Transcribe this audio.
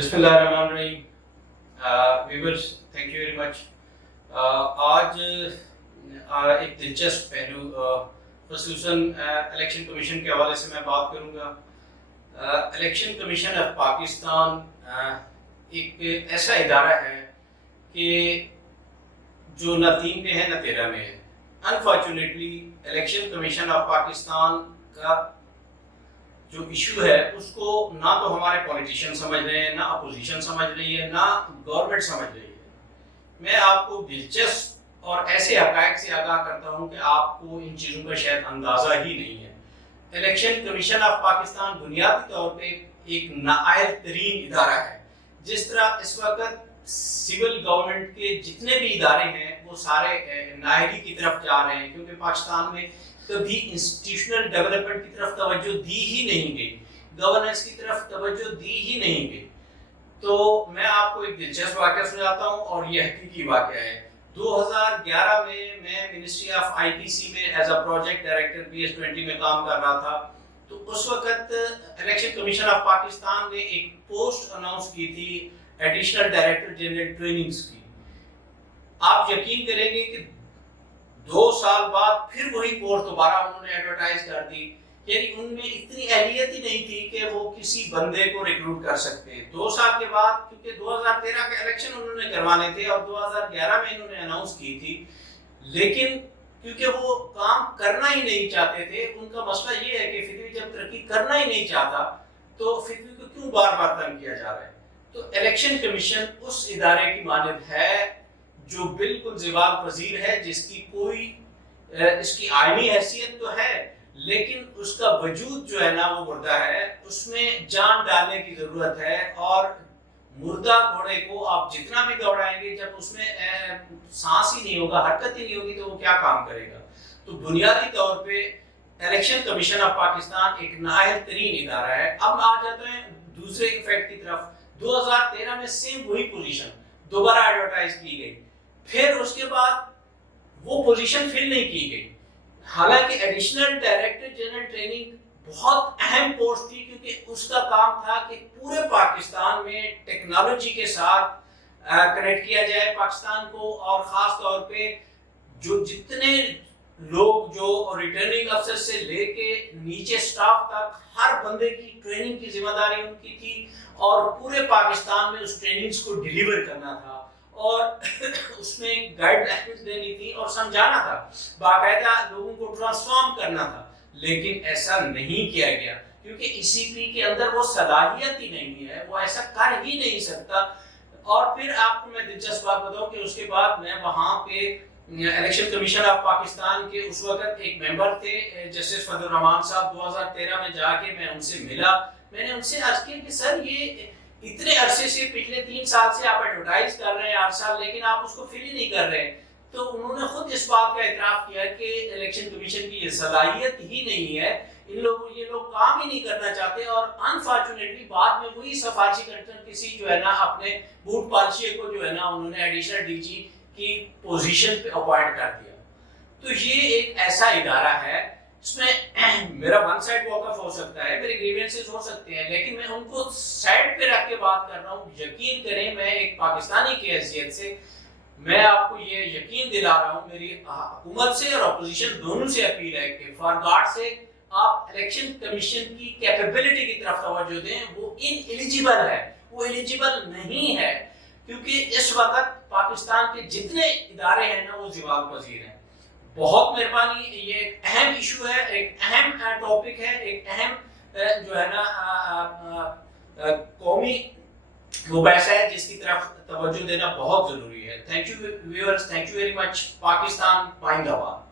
بسم اللہ الرحمن الرحیم ویورز تھینک یو ویری مچ. آج ایک دلچسپ پہلو خصوصاً الیکشن کمیشن کے حوالے سے میں بات کروں گا. الیکشن کمیشن آف پاکستان ایک ایسا ادارہ ہے کہ جو نہ 3 میں ہے نہ 13 میں ہے. Unfortunately election commission of Pakistan کا جو ایشو ہے اس کو نہ تو ہمارے پولیٹیشین سمجھ رہے ہیں، نہ اپوزیشن سمجھ رہی ہے، نہ گورنمنٹ سمجھ رہی ہے. میں آپ کو دلچسپ اور ایسے حقائق سے آگاہ کرتا ہوں کہ آپ کو ان چیزوں کا شاید اندازہ ہی نہیں ہے. الیکشن کمیشن آف پاکستان بنیادی طور پہ ایک نااہل ترین ادارہ ہے. جس طرح اس وقت سول گورنمنٹ کے جتنے بھی ادارے ہیں وہ سارے نااہلی کی طرف جا رہے ہیں، کیونکہ پاکستان میں کبھی انسٹیٹیوشنل ڈیولپمنٹ کی طرف توجہ دی ہی نہیں گئی، گورننس کی طرف توجہ دی ہی نہیں گئی. تو میں آپ کو ایک دلچسپ واقعہ سناتا ہوں اور یہ حقیقی واقعہ ہے. 2011 میں ministry of I T C میں as a project director PS20 میں کام کر رہا تھا. تو اس وقت الیکشن کمیشن آف پاکستان نے ایک پوسٹ اناؤنس کی تھی ایڈیشنل ڈائریکٹر جنرل ٹریننگز کی. آپ یقین کریں گے کہ 2 سال بعد پھر وہی پوسٹ دوبارہ انہوں نے ایڈورٹائز کر دی. یعنی ان میں اتنی اہلیت ہی نہیں تھی کہ وہ کسی بندے کو ریکروٹ کر سکتے. 2 سال کے بعد، کیونکہ 2013 کے الیکشن انہوں نے کروانے تھے اور 2011 میں انہوں نے اناؤنس کی تھی، لیکن کیونکہ وہ کام کرنا ہی نہیں چاہتے تھے. ان کا مسئلہ یہ ہے کہ فدوی جب ترقی کرنا ہی نہیں چاہتا تو فدوی کو کیوں بار بار تنگ کیا جا رہا ہے. تو الیکشن کمیشن اس ادارے کی مانند ہے جو بالکل زوال پذیر ہے، جس کی کوئی اس کی آئینی حیثیت تو ہے لیکن اس کا وجود جو ہے نا وہ مردہ ہے. اس میں جان ڈالنے کی ضرورت ہے، اور مردہ گھوڑے کو آپ جتنا بھی دوڑائیں گے جب اس میں سانس ہی نہیں ہوگا، حرکت ہی نہیں ہوگی، تو وہ کیا کام کرے گا. تو بنیادی طور پہ الیکشن کمیشن آف پاکستان ایک نااہل ترین ادارہ ہے. اب آ جاتے ہیں دوسرے ایفیکٹ کی طرف. 2013 میں سیم وہی پوزیشن دوبارہ ایڈورٹائز کی گئی، پھر اس کے بعد وہ پوزیشن فل نہیں کی گئی. حالانکہ ایڈیشنل ڈائریکٹر جنرل ٹریننگ بہت اہم پوسٹ تھی، کیونکہ اس کا کام تھا کہ پورے پاکستان میں ٹیکنالوجی کے ساتھ کنیکٹ کیا جائے پاکستان کو، اور خاص طور پہ جو جتنے لوگ جو ریٹرننگ افسر سے لے کے نیچے سٹاف تک ہر بندے کی ٹریننگ کی ذمہ داری ان کی تھی، اور پورے پاکستان میں اس ٹریننگز کو ڈیلیور کرنا تھا، اور اس میں گائیڈ لائنز دینی تھی اور سمجھانا تھا، باقاعدہ لوگوں کو ٹرانسفارم کرنا تھا. لیکن ایسا نہیں کیا گیا، کیونکہ ECP کے اندر وہ صلاحیت ہی نہیں ہے، وہ ایسا کر ہی نہیں سکتا. اور پھر آپ کو میں دلچسپ بات بتاؤں کہ اس کے بعد میں وہاں پہ الیکشن کمیشن آف پاکستان کے اس وقت ایک ممبر تھے جسٹس فضل الرحمان صاحب. 2013 میں جا کے میں ان سے ملا. میں نے ان سے عرض کیا کہ سر یہ اتنے عرصے سے، پچھلے 3 سال سے آپ ایڈورٹائز کر رہے ہیں 8 سال، لیکن آپ اس کو فل ہی نہیں کر رہے. تو انہوں نے خود اس بات کا اعتراف کیا کہ الیکشن کمیشن کی یہ صلاحیت ہی نہیں ہے، یہ لوگ کام ہی نہیں کرنا چاہتے. اور انفارچونیٹلی بعد میں وہی سفارشی کمیشن کسی جو ہے نا اپنے بوٹ پالشی کو جو ہے نا انہوں نے ایڈیشنل DG کی پوزیشن پہ اپوائنٹ کر دیا. تو یہ ایک ایسا ادارہ ہے، اس میں میرا ون سائڈ واک ہو سکتا ہے، میرے گریوینسز ہو سکتے ہیں، لیکن میں ان کو سائڈ پہ رکھ کے بات کر رہا ہوں. یقین کریں میں ایک پاکستانی کی حیثیت سے میں آپ کو یہ یقین دلا رہا ہوں، میری حکومت سے اور اپوزیشن دونوں سے اپیل ہے کہ فار گاڈ سے آپ الیکشن کمیشن کی کیپیبلٹی کی طرف توجہ دیں. وہ ان ایلیجیبل ہے، وہ ایلیجیبل نہیں ہے، کیونکہ اس وقت پاکستان کے جتنے ادارے ہیں نا وہ زوال پذیر ہیں. بہت مہربانی، یہ ایک اہم ایشو ہے، ایک اہم ٹاپک ہے، ایک اہم جو ہے نا قومی مباحثہ ہے جس کی طرف توجہ دینا بہت ضروری ہے. Thank you viewers, thank you very much. Pakistan پائندہ باد.